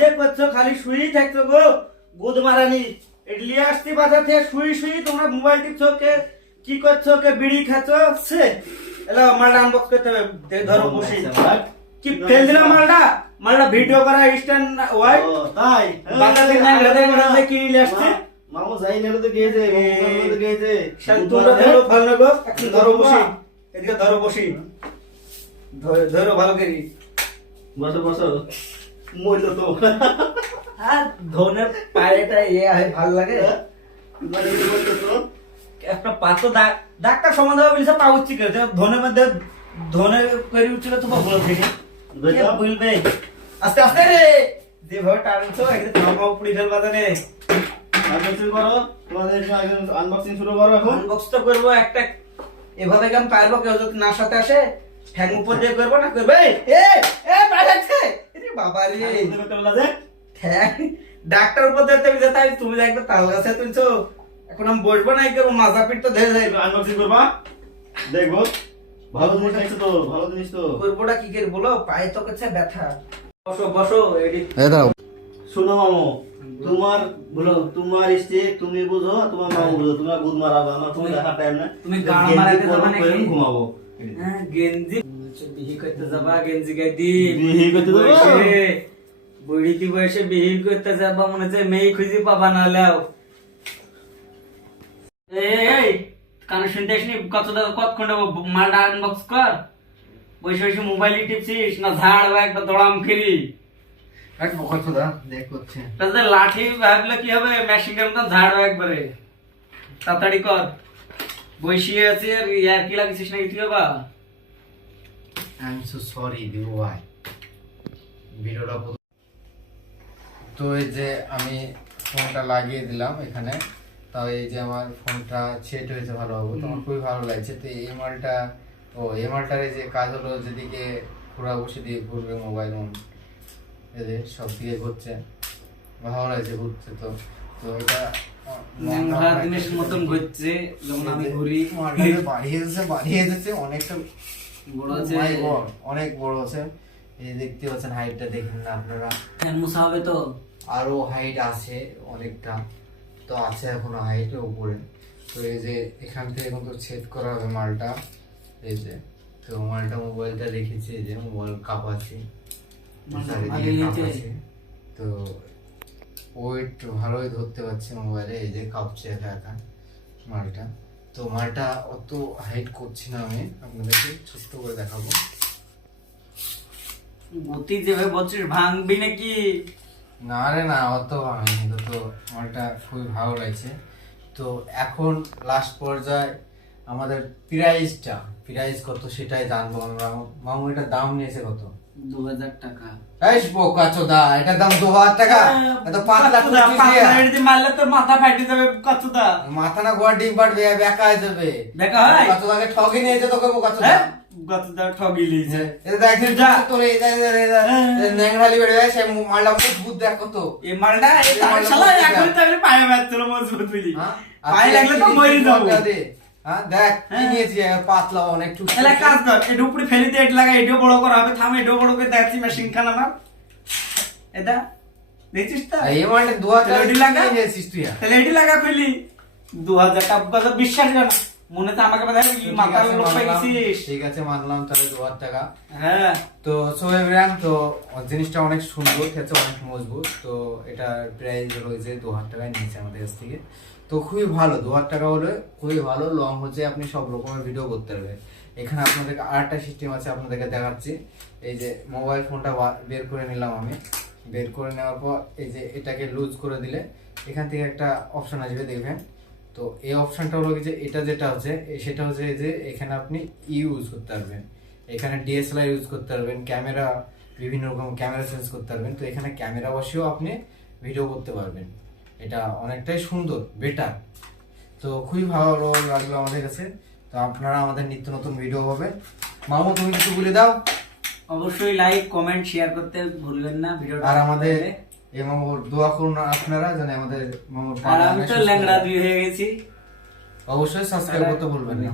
যে করছো খালি শুই থাকছো গো গুদ মারানি এডলি আসতি বাজার থেকে শুই তোমরা মোবাইল টিপছো কে কি করছো কে বিড়ি খাচ্ছো সে এলা মালটা আনবক্স করতে হবে ধরো বসি কি ফেল দিলাম মালটা ভিডিও করা স্ট্যান্ড ওয়াই তাই বাজার থেকে না ঘরে ঘরে কি নিয়ে আসছে মামু যাই নেলে তো গিয়েছে মামু তো গিয়েছে তোমরা ধরো ভালো লাগো এখন ধরো বসি এদিকে ধরো বসি ধরো ভালো করে বসো বসো মইল তো আর ধনের পায়েটা ভালো লাগে মানে কি বলছো তো একটা পাত্র ডাক্তার সম্বন্ধে বলছে পা উচ্চি করে ধনের মধ্যে ধনের করে উঠছিল তো ভালো থেকে বেটা বলবে আস্তে আস্তে রে যে ভাবে টানছো একদম থামাও পুড়ি ফেল বাজানে আনবক্সিং করো তোমাদের আনবক্সিং শুরু করো এখন আনবক্স তো করবো একটা এভাবে কেমন পারবো কেউ যদি না সাথে আসে ঠ্যাং উপর দিয়ে করবো না করবে এ পা যাচ্ছে বাবা রে করতে বলা যায় ঠ্যাং ডাক্তার উপর দিয়ে তাই তুমি একবার তাল গাছে তুলছো এখন আমি বসবো না একদম মাজা পিঠ তো ধরে যাইবে আনবক্সিং করবা দেখো ভালো জিনিস দেখছো তো ভালো জিনিস তো করবোটা কি করে বলো পায়ে তো কাছে ব্যথা বসো বসো এডি শোনো মামু তোমার বলো তোমার স্ত্রী তুমি বুঝো তোমার মামু বুঝো তোমার গুদ মারাবো আমার তুমি দেখার টাইম না তুমি গান মারাতে যাবা নাকি ঘুমাবো হ্যাঁ গেঞ্জি বিহি করতে যাবা গেঞ্জি গাই দি বিহি করতে যাবা? বুড়ি কি বয়সে বিহি করতে যাবা মনে হচ্ছে মেয়ে খুঁজি পাবা না লাও এই কানে শুনতে আসনি কতক্ষণ মালটা আনবক্স কর বসে বসে মোবাইল টিপছিস না ঝাড় বা একটা দড়াম খেলি তাহলে লাঠি ভাবলে কি হবে মেশিন এর মতন ঝাড় একবারে তাড়াতাড়ি কর বসিয়ে আছি আর ইয়ার কি লাগছিস নাকি তুই বাবা I am so sorry Dibu ভাই ভিডিওটা তো এই যে আমি ফোনটা লাগিয়ে দিলাম এখানে তাও এই যে আমার ফোনটা সেট হয়েছে ভালোভাবে তো আমার খুবই ভালো লাগছে তো এই মালটা এই মালটার এই যে কাজ হলো যেদিকে ঘোরা বসে দিয়ে ঘুরবে মোবাইল এদের সব দিকে ঘুরছে ভালো লাগছে ঘুরছে তো তো এটা ন্যাংরা দিনের মতন ঘুরছে যেমন আমি ঘুরি বাড়িয়ে দিচ্ছে অনেকটা বড় আছে My God, অনেক বড় আছে এই দেখতে পাচ্ছেন হাইটটা দেখেন না আপনারা ফ্যান মুছা হবে তো আরো হাইট আছে অনেকটা তো আছে এখনো হাইট উপরে তো এই যে এখান থেকে কিন্তু সেট করা হবে মালটা এই যে তো মালটা মোবাইলটা রেখেছি এই যে মোবাইল কাঁপাচ্ছি তো ওয়েট ভালোই ধরতে পারছি মোবাইলে এই যে কাঁপছে একা একা মালটা তো মালটা অত হাইট করছি না আমি আপনাদেরকে ছোট্ট করে দেখাবো গতি যেভাবে বলছিস ভাঙবি নাকি না রে না অত ভাঙেনি তো মালটা খুবই ভালো লাগছে তো এখন লাস্ট পর্যায়ে আমাদের প্রাইস কত সেটাই জানবো আমরা মামু এটার দাম নিয়েছে কত 2000 টাকা এই বোকা চোদা এটার দাম 2000 টাকা এত 5 লাখ টাকা মারলে তোর মাথা ফাটে যাবে কতটা মাথা না গোয়া ডিম পাড়বে বেকা হয়ে যাবে বেকা হয় কতটাকে ঠগে নিয়েছে তোকে বোকা চোদা কতটা ঠগি লিছে এটা দেখ তোর এই ন্যাংরালি বেড়ে যায় সে মালটা মজবুত দেখ কত এই মালটা এই শালা এখন তাহলে পায়ে মারছিল মজবুত বুঝি পায়ে লাগলে তো মরে যাবো হ্যাঁ দেখ কি নিয়েছি পাতলা অনেক টুক এলা কাজ কর এটা উপরে ফেলে দিয়ে এটা লাগা এটাও বড় করা হবে থাম এটাও বড় করে দেখছি মেশিন খানা না এটা দেখছিস তো এই মালটা 2000 এডি লাগা নিয়েছিস তুই তাহলে এডি লাগা কইলি 2000 টাকা কথা বিশ্বাস কর মনে তো আমাকে কথা কি মাথার লোক পাইছিস ঠিক আছে মানলাম তাহলে 2000 টাকা হ্যাঁ তো সো এভরিওয়ান তো জিনিসটা অনেক সুন্দর খেতে অনেক মজবুত তো এটা প্রাইস রয়েছে 2000 টাকায় নিয়েছে আমাদের কাছ থেকে তো খুবই ভালো 2000 টাকা হলে খুবই ভালো লং হচ্ছে আপনি সব রকমের ভিডিও করতে পারবেন এখানে আপনাদেরকে আরেকটা সিস্টেম আছে আপনাদেরকে দেখাচ্ছি এই যে মোবাইল ফোনটা বের করে নিলাম আমি বের করে নেওয়ার পর এই যে এটাকে লুজ করে দিলে এখান থেকে একটা অপশন আসবে দেখবেন তো এই অপশনটা হলো যে এটা যেটা হচ্ছে সেটা হচ্ছে যে এখানে আপনি ইউজ করতে পারবেন এখানে ডিএসএলআর ইউজ করতে পারবেন ক্যামেরা বিভিন্ন রকম ক্যামেরা চেঞ্জ করতে পারবেন তো এখানে ক্যামেরা বসেও আপনি ভিডিও করতে পারবেন এটা অনেকটাই সুন্দর বেটার তো খুবই ভালো লাগলো আমাদের কাছে তো আপনারা আমাদের নিত্য নতুন ভিডিও হবে মামু তুমি কিছু বলে দাও অবশ্যই লাইক কমেন্ট শেয়ার করতে ভুলবেন না ভিডিওটা আর আমাদের এই মামুর দোয়া করুন আপনারা যেন আমাদের মামুর আর আমি তো ল্যাংড়া দুই হয়ে গেছি অবশ্যই সাবস্ক্রাইব করতে ভুলবেন না